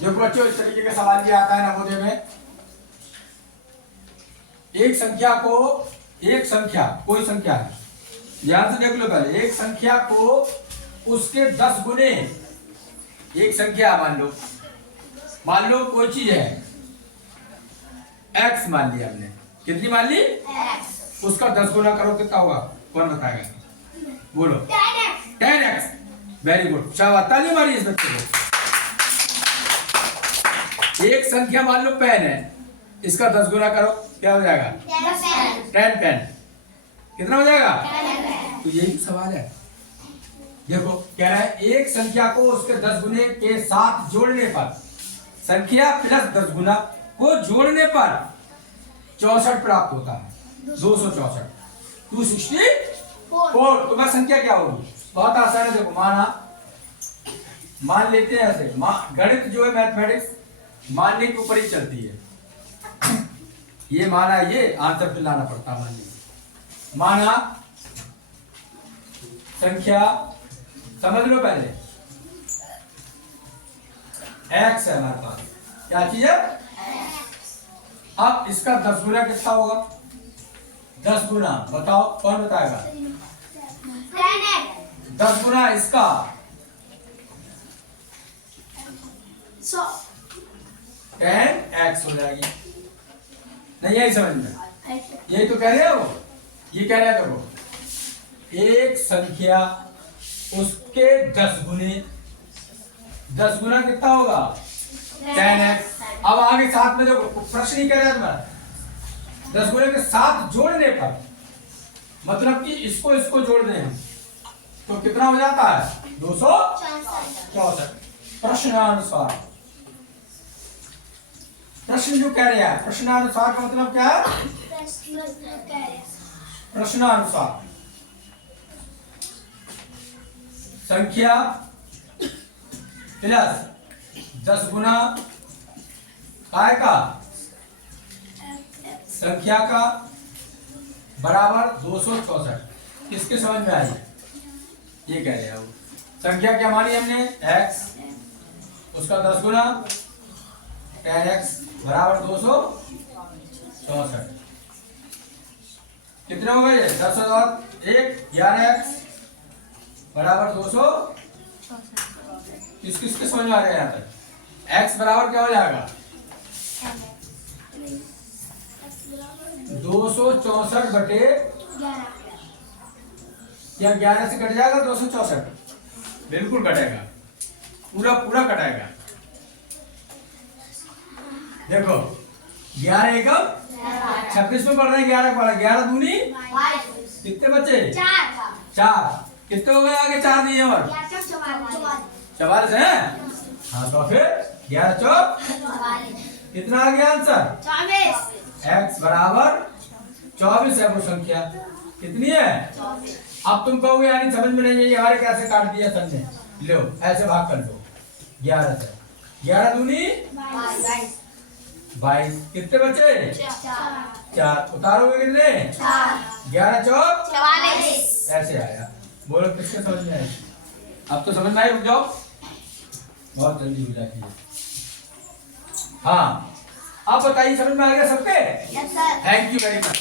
देखो बच्चों, इस तरीके का सवाल भी आता है नवोदय में। एक संख्या, कोई संख्या है, ध्यान से देख लो पहले। एक संख्या को उसके 10 गुने, एक संख्या मान लो कोई चीज है x, मान लिया हमने, कितनी मान ली x, उसका 10 गुना करो कितना होगा, कौन बताएगा, बोलो 10x। वेरी गुड, शाबाश, ताली मारिए इस बच्चे को। एक संख्या मान लो पेन है, इसका 10 गुना करो, क्या हो जाएगा 10 पेन। कितना हो जाएगा 10। तो यही सवाल है। देखो कह रहा है एक संख्या को उसके 10 गुने के साथ जोड़ने पर, संख्या प्लस 10 गुना को जोड़ने पर 64 प्राप्त होता है। 264, 264। तो वह संख्या क्या होगी, बहुत आसान है। देखो मान लेते हैं ऐसे, गणित जो है मैथमेटिक्स मानने के ऊपर ही चलती है। ये माना, ये आंसर पे लाना पड़ता है। मान लीजिए माना संख्या, समझ लो पहले, x है हमारे पास, क्या चीज है, अब इसका 10 गुना कितना होगा, 10 गुना बताओ, कौन बताएगा, 10 गुना इसका 10x हो जाएगी। नहीं यही समझ में, यही तो कह रहे हो, ये कह रहे हो। एक संख्या उसके 10 गुने, 10 गुना कितना होगा 10x। अब आगे साथ में देखो, प्रश्न ही कह रहे हैं 10 गुने के साथ जोड़ने पर, मतलब कि इसको जोड़ दें तो कितना हो जाता है 264। प्रश्नानुसार, प्रश्न जो कह रहे हैं, प्रश्नानुसार का मतलब क्या है, प्रश्नानुसार संख्या प्लस 10 गुना काय का, संख्या का बराबर 264। किसके समझ में आई, ये कह रहे हैं। संख्या क्या मानी हमने x, उसका 10 गुना 10x बराबर 264। कितने हो गए, 10 और 1 11x बराबर 200। किसके समझ में आ रहा है यहाँ तक, x बराबर क्या हो जाएगा 264 बटे, या 11 से कट जाएगा 264, बिल्कुल कटेगा, पूरा कटेगा। देखो 11 एकम 26 में पढ़ रहे हैं, 11 पढ़ा, 11 दूनी कितने बच्चे 4। कितने हो गए आगे, 4 नहीं है और 44 है। हाँ तो फिर 11 चौक कितना आ गया आंसर 24। x बराबर 24 है वो संख्या, कितनी है 24। अब तुम कहोगे यानी समझ में नहीं है, हमारे कैसे काट दिया सर ने, लो ऐसे भाग कर दो 11 से, 11 दूनी 22। कितने बचे 4, उतारोगे कितने 11 चौक 44, ऐसे आया। बोलो किसके समझ में आया, अब तो समझ में आई, रुक जाओ, बहुत जल्दी हो जाती है। हाँ अब बताइए, समझ में आ गया सबके, थैंक यू वेरी मच।